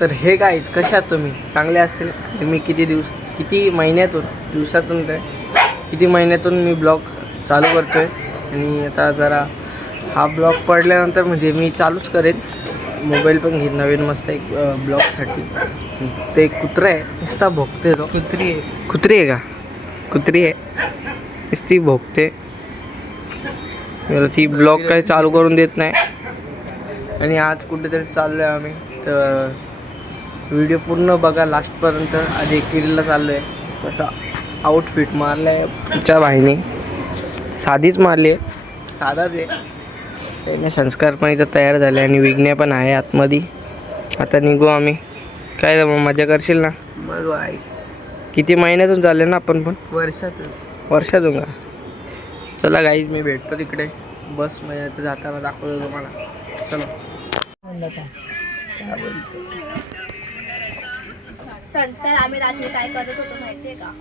तर हे गाईज कशा आहात तुम्ही? चांगले असतील. मी किती महिन्यातून दिवसातून काय किती महिन्यातून मी ब्लॉग चालू करतो आहे. आणि आता जरा हा ब्लॉग पडल्यानंतर म्हणजे मी चालूच करेन. मोबाईल पण घेईन नवीन मस्त एक ब्लॉगसाठी. ते कुत्रा आहे नुसता भोगते. तो कुत्री आहे का? कुत्री आहे नुसती भोगते. ती ब्लॉग काही चालू करून देत नाही. आणि आज कुठेतरी चाललो आहे आम्ही. तर व्हिडिओ पूर्ण बघा लास्टपर्यंत. आज एकेरीला चाललो आहे. तसा आउटफिट मारला आहे तुमच्या भाईने. साधीच मारली आहे, साधाच आहे. त्याने संस्कार पण इथं तयार झाले आणि विघ्ने पण आहे आतमध्ये. आता निघू आम्ही. काय मग मजा करशील ना? बघू आई. किती महिन्यातून चालले ना आपण पण? वर्षातून का? चला गाईज मी भेटतो तिकडे. बस म्हणजे जाताना दाखवतो तुम्हाला. चलो. संस्कार आम्ही रात्री काय करत होतो माहितीये का?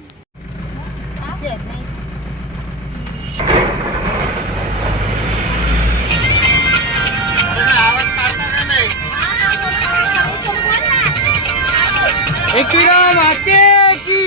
एकीराम माते की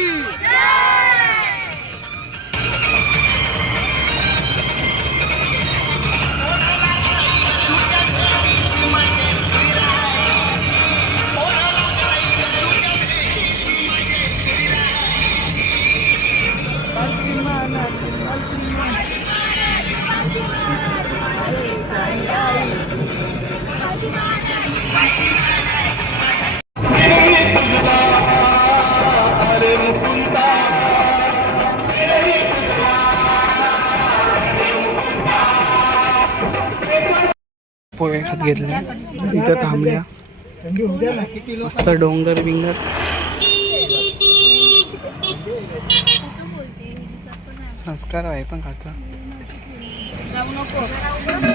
पोहे खात घेतले. इथं थांबल्या मस्त डोंगर बिंगर. संस्कार आहे पण खाता.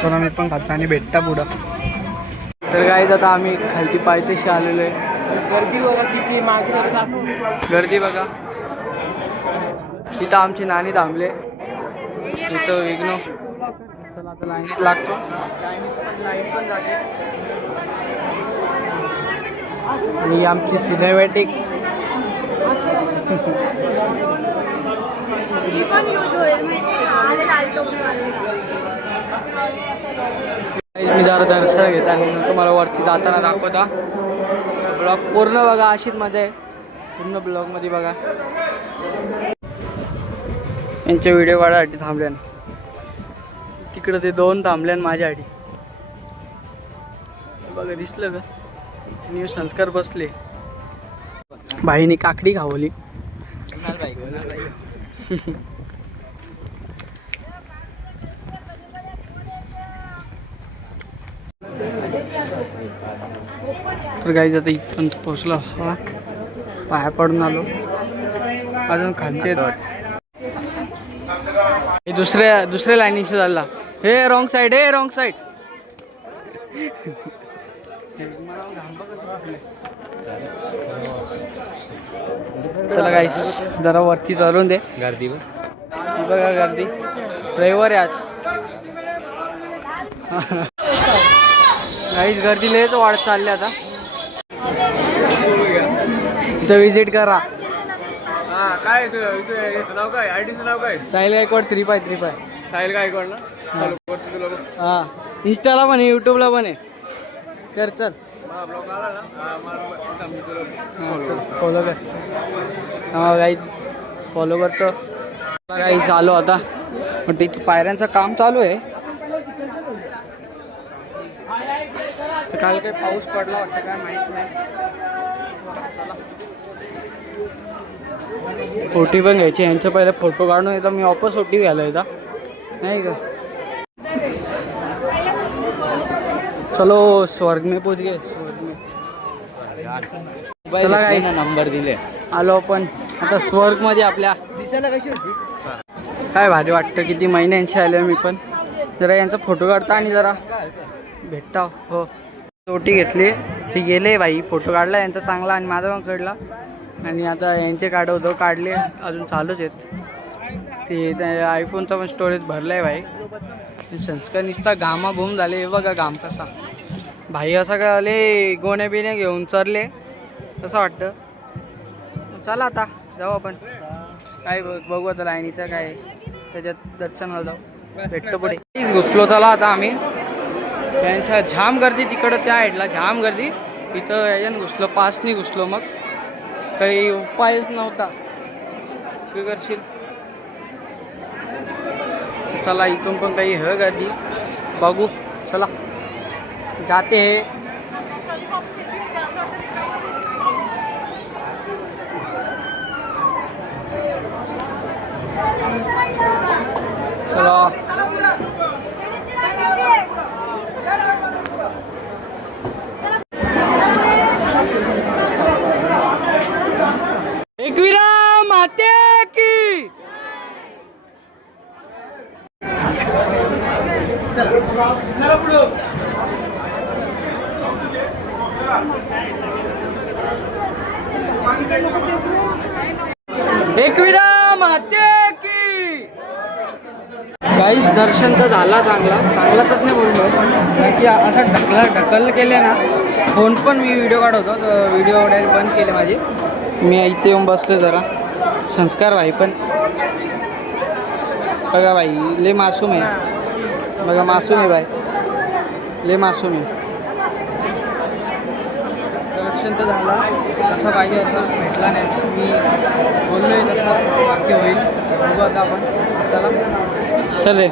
सोना मी पण खाता आणि भेटता पुढं. तर काय आता आम्ही खालती पायथ्याशी आलेलो आहे. गर्दी बघा किती मागे. गर्दी बघा. तिथं आमची नानी थांबले. तिथं विघ्नो. चला आता लाईनीत लागतो. लाईन पण जाते. आणि आमची सिनेमॅटिक मी जरा दर्शन घेत आणि तुम्हाला वरती जाताना दाखवता. ब्लॉग पूर्ण बघा. अशीच मजा आहे पूर्ण ब्लॉगमध्ये बघा. यांचे व्हिडिओ काढायसाठी थांबल्यान. तिकडं ते 2 थांबल्यान माझ्यासाठी. बघा दिसलं का? मी संस्कार बसले. भाईने काकडी खावली. तर गाईज आता इथपर्यंत पोहोचलो. हा पाया पडून आलो. अजून खालते दुसऱ्या लाईनीशी चालला. हे रॉंग साईड. हे रॉंग साईड. चला गाईस जरा वरती चालून दे. गर्दी बघा गर्दी. रविवार आहे आज. गाईस गर्दी लयच वाढत चालली आता. इथं विजिट करा. काय नाव काय? आयडीचं नाव काय? साहिल गायकवाड 3x. साहिल गायकवाड ना? हा इंस्टाला पण आहे, युट्यूबला पण आहे. कर चल. ब्लॉग आला ना? चल फॉलो कर. हा गाईज फॉलो करतो. गाईज आलो आता. पण तिथे पायऱ्यांचं काम चालू आहे. तर काल काही पाऊस पडला वाटतं काय माहित नाही. ओटी पण घ्यायची. यांचं पहिले फोटो काढून येतं. मी वापस ओटी घ्यायला येतं नाही का. चलो स्वर्ग में पोच गए. स्वर्ग में. चला काय नंबर दिले. आलो आपण आता स्वर्ग मध्ये. आपल्या दिसायला कशी होती? काय भारी वाटतं. किती महिन्यांशी आलो मी पण. जरा यांचा फोटो काढता आणि जरा भेटता. हो ओटी घेतली. ती गेले बाई. फोटो काढला यांचा चांगला आणि माझा पण काढला. आणि आता यांचे काढवतो. काढले अजून चालूच आहेत. ते आयफोनचा पण स्टोरेज भरला आहे भाई. संस्कार निसता घामा घुम झाले. हे बघा घाम कसा. भाई असा का आले गोण्या बिण्या घेऊन चरले. तसं वाटतं. चला आता जाऊ आपण. काय बघू आता लाईनीचं काय त्याच्यात दर्शनाला जाऊ, भेटतो पुढे. घुसलो चला आता आम्ही. त्यांच्या जाम गर्दी तिकडं त्या साईडला, जाम गर्दी. इथं याच्यानं घुसलो, पासनी घुसलो. मग काही उपायच नव्हता. काय करशील. चला इथून पण काही हे गर्दी बघू. चला जाते हे. चला एकविरा माते की. एकविरा माते की. काहीच दर्शन तर झाला चांगला तर नाही बोललो की असं ढकल केले ना. फोन पण मी व्हिडिओ काढवतो, तर व्हिडिओ डायरेक्ट बंद केले माझे. मी इथे येऊन बसलो जरा. संस्कार भाई पण बघा भाई, ले मासूम आहे बघा, मासूम आहे भाई, ले मासूम आहे. दर्शन तर झाला तसा पाहिजे होता, भेटला नाही. मी बोललोय तसं वाक्य होईल. बघू आता आपण. चला चल रे,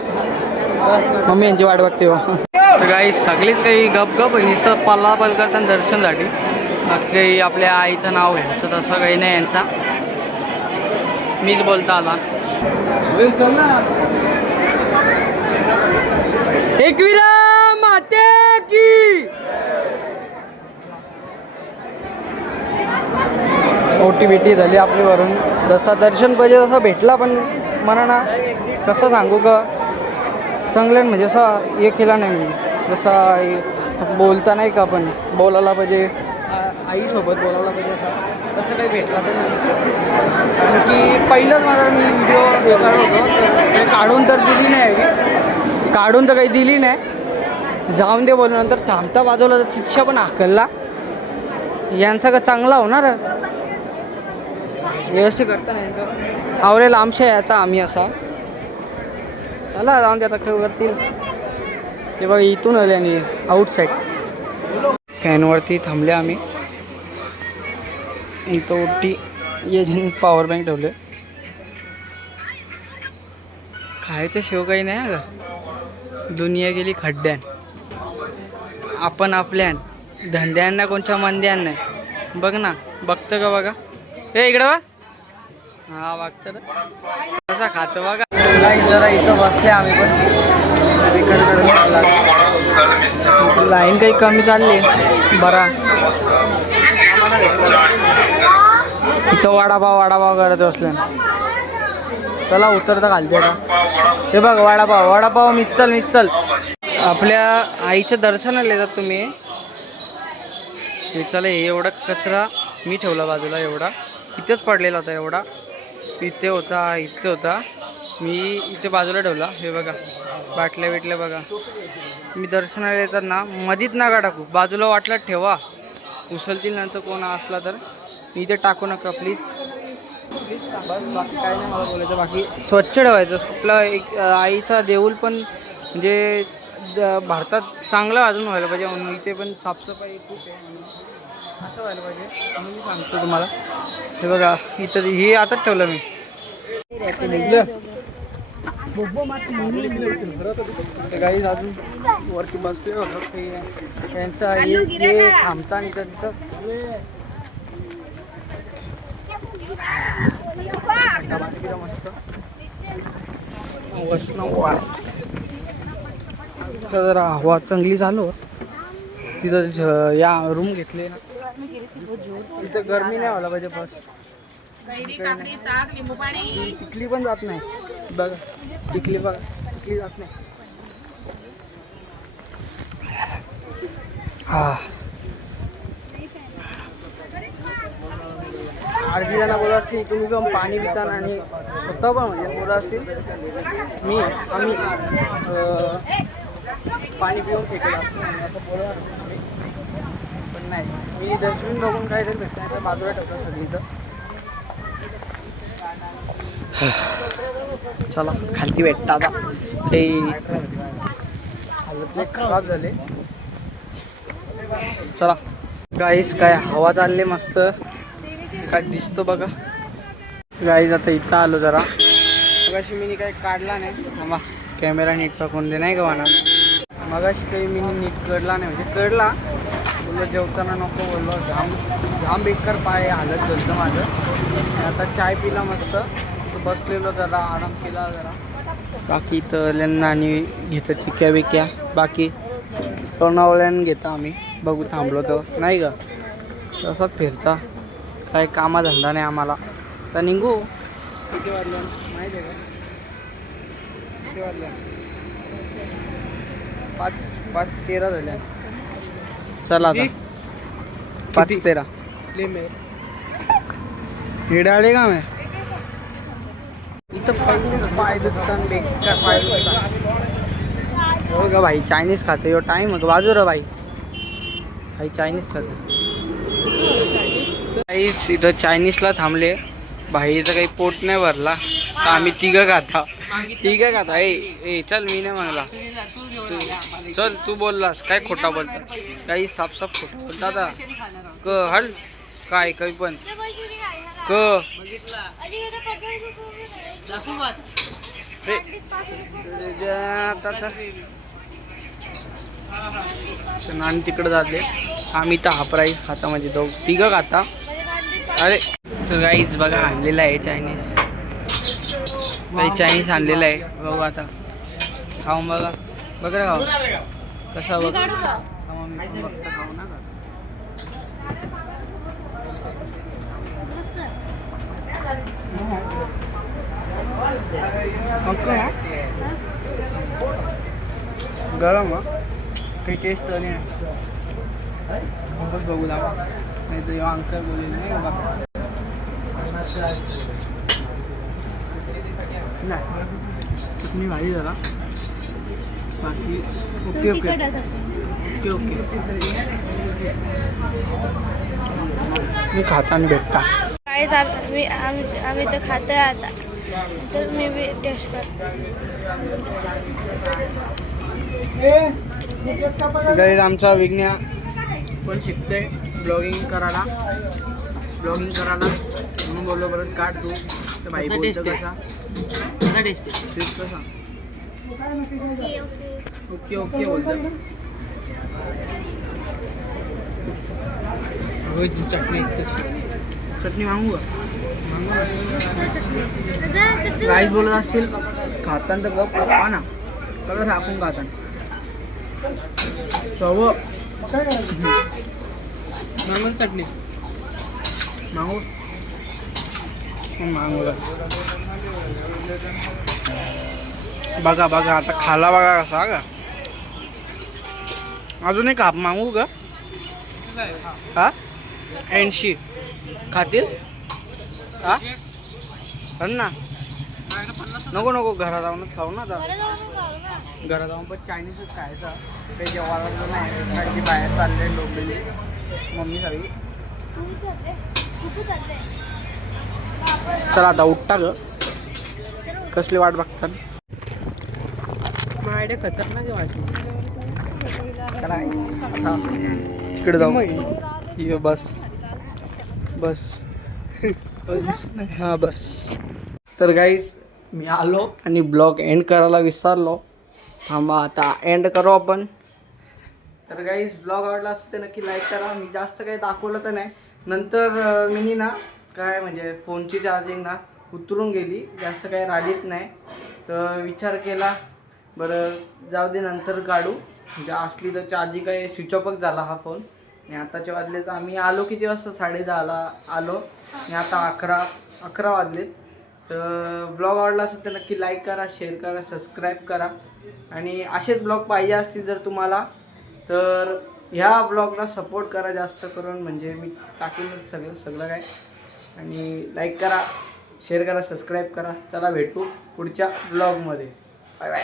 मम्मी यांची वाट बघते हो. तर काही सगळीच काही गप नुसतं पल्लापल करताना दर्शनसाठी. बाकी काही आपल्या आईचं नाव घ्यायचं तसं काही नाही यांचा. मीच बोलता आला. चल ना. एकविरा माते की. मोठी भेटी झाली आपली वरून. जसा दर्शन पाहिजे तसा भेटला, पण म्हणा ना कसं सांगू का, चांगलं म्हणजे असा हे केला नाही मी. जसा बोलता नाही का आपण बोलायला पाहिजे, आईसोबत बोलायला पाहिजे तसं काही भेटला तर नाही. कारण की पहिलंच माझा मी व्हिडिओ हे काढत होतो, ते काढून तर दिली नाही, काढून तर काही दिली नाही. जाऊन दे बोलून नंतर थांबता बाजूला तर शिक्षा पण हाकलला. यांचा का चांगला होणार व्यवस्थित करता नाही. आवरेल आमच्या याचा आम्ही असा. चला जाऊन दे आता, खेळ करतील ते बघा. इथून आले आणि आउटसाईड फॅनवरती थांबले आम्ही. इथं ओटी ये पॉवर बँक ठेवले. खायचं शेव काही नाही का. दुनिया गेली खड्ड्यान, आपण आपल्यान धंद्यांना कोणच्या मंद्यान नाही. बघ ना, बघतं का बघा. हे इकडं बा. हा बघतं कसा खातो बघा. जरा इथं बसले आम्ही पण. लाईन काही कमी चालली बरा. इथं वडापाव करत बसले. चला उतरता खालते आता. हे बघ वडापाव मिसल. आपल्या आईचं दर्शन येतात तुम्ही. हे चला, हे एवढा कचरा मी ठेवला बाजूला. एवढा इथेच पडलेला होता, एवढा इथे होता. मी इथे बाजूला ठेवला. हे बघा बाटल्या बघा. मी दर्शनाला येतात ना मधीत नका टाकू, बाजूला वाटला ठेवा. उचलतील नंतर कोण असला तर. इथे टाकू नका प्लीज. बस बाकी काय नाही मला बोलायचं. बाकी स्वच्छ ठेवायचं. आपला एक आईचा देऊळ पण म्हणजे भारतात चांगलं अजून व्हायला पाहिजे. म्हणून इथे पण साफसफाई खूप आहे, असं व्हायला पाहिजे म्हणून मी सांगतो तुम्हाला. हे बघा इथं हे आताच ठेवलं मी. काही अजून वरती बसले त्यांचा हे थांबता आणि तिथं मस्त वैष्णववास. जरा हवा चांगली झालो तिथं. या रूम घेतले ना, तिथं गरमी नाही व्हायला पाहिजे. बस टिकली पण जात नाही बघा. टिकली जात नाही. हा अर्धी जण बोलत असतील तुम्ही पण पाणी पिताना आणि स्वतः पण म्हणजे बोलत असतील आम्ही पाणी पिऊन फेकलं असं बोलत असतो. पण नाही, मी डस्टबिन बघून काहीतरी भेटतं तर बाजूला ठेवतो सगळी तर. चला खालती भेटता आता ते हालत लय खराब झाले. चला गाईस काय हवा चालली मस्त काय दिसतो बघा. गाईस आता इथं आलो जरा मगाशी मी काही काढला नाही. थांबा कॅमेरा नीट पकडून दे नाही का म्हणा. मगाशी काही मी नीट कळला नाही म्हणजे कळला बोललो जेवताना नको बोललो. घाम बेकार पाय हालत झालं माझं. आता चाय पिला मस्त बसलेलो जरा आराम केला जरा. बाकी तळल्यांना आणि घेतं चिक्या बिक्या बाकी लोणावळ्यानं घेता आम्ही बघू थांबलो तर नाही का. तसंच फिरता काही कामाधंदा नाही आम्हाला. तर निघू किती वाजल्या माहिती आहे का. किती वाजल्या 5:13 झाल्या. चला आता 5:13 निडाळे का मी इथं पाय दुखतात बेकार पाय दुखतात. हो का भाई चायनीज खाते यो टाईम होतो बाजू रे भाई चायनीज खाते. काहीच इथं चायनीजला थांबले. भाईचं काही पोट नाही भरला तर आम्ही तिघं खाता ए चल मी नाही म्हणला चल तू बोललास काय खोटा बोलता. काही साफ खोटा बोलता आता क हल काय काही पण क आणि तिकडे जाते आम्ही तर हाफ राईस खाता म्हणजे दोघ तिघं खाता. अरे तर गाईच बघा आणलेला आहे चायनीज. काही चायनीज आणलेला आहे बघू आता खाऊन बघा बघा खाऊ कसा बघा खाऊ ना गरम काही टेस्ट नाही बघू लावा नाही तर अंकल बोलेल नाही बघा नाही चटणी भाजी जरा बाकी ओके ओके ओके ओके मी खाताना भेटता. काहीच आम्ही तर खातोय आता तर मी बी टेस्ट करतो. आमचा विज्ञा पण शिकतोय ब्लॉगिंग करायला म्हणून बोललो परत काढ तू तर भाई बोलतो कसा कसा ओके ओके बोलतो. चटणी मागू का राईस बोलत असतील खाताना तर गप खा ना सगळं आपण खाताना सर्व चटणी मागू बघा आता खाला बघा कसा का अजून एक काप मागू का हा 80 खातील हा ना नको घरात जाऊनच खाऊ ना आता. घरात जाऊन पण चायनीजच खायचा काही जेवायला नाही कारण की बाहेर चालले लोकली मम्मी सगळी. चला आता उठता ग कसली वाट बघतात माझ्या खतरनाक वाटली. चला आता इकडे जाऊ बस हां बस. तर गाईस मी आलो आणि ब्लॉग एंड करायला विसरलो. थांबा आता एंड करू आपण. तर गाईस ब्लॉग आवडला असेल तर नक्की लाईक करा. मी जास्त काही दाखवलं तर नाही नंतर मी ना काय म्हणजे फोनची चार्जिंग ना उतरून गेली जास्त काही राहिलीच नाही तर विचार केला बरं जाऊ दे नंतर काढू म्हणजे असली तर चार्जिंग काही स्विच ऑफच झाला हा फोन. आणि आताचे वाजले तर आम्ही आलो किती वाजता 10:30ला आलो आणि आता 11 वाजलेत. तर ब्लॉग आवडला असेल तर नक्की लाईक करा शेअर करा सबस्क्राईब करा आणि असेच ब्लॉग पाहिजे असतील जर तुम्हाला तर ह्या ब्लॉगला सपोर्ट करा जास्त करून म्हणजे मी टाकेन सगळं काय. आणि लाईक करा शेअर करा सबस्क्राईब करा. चला भेटू पुढच्या ब्लॉगमध्ये. Bye bye.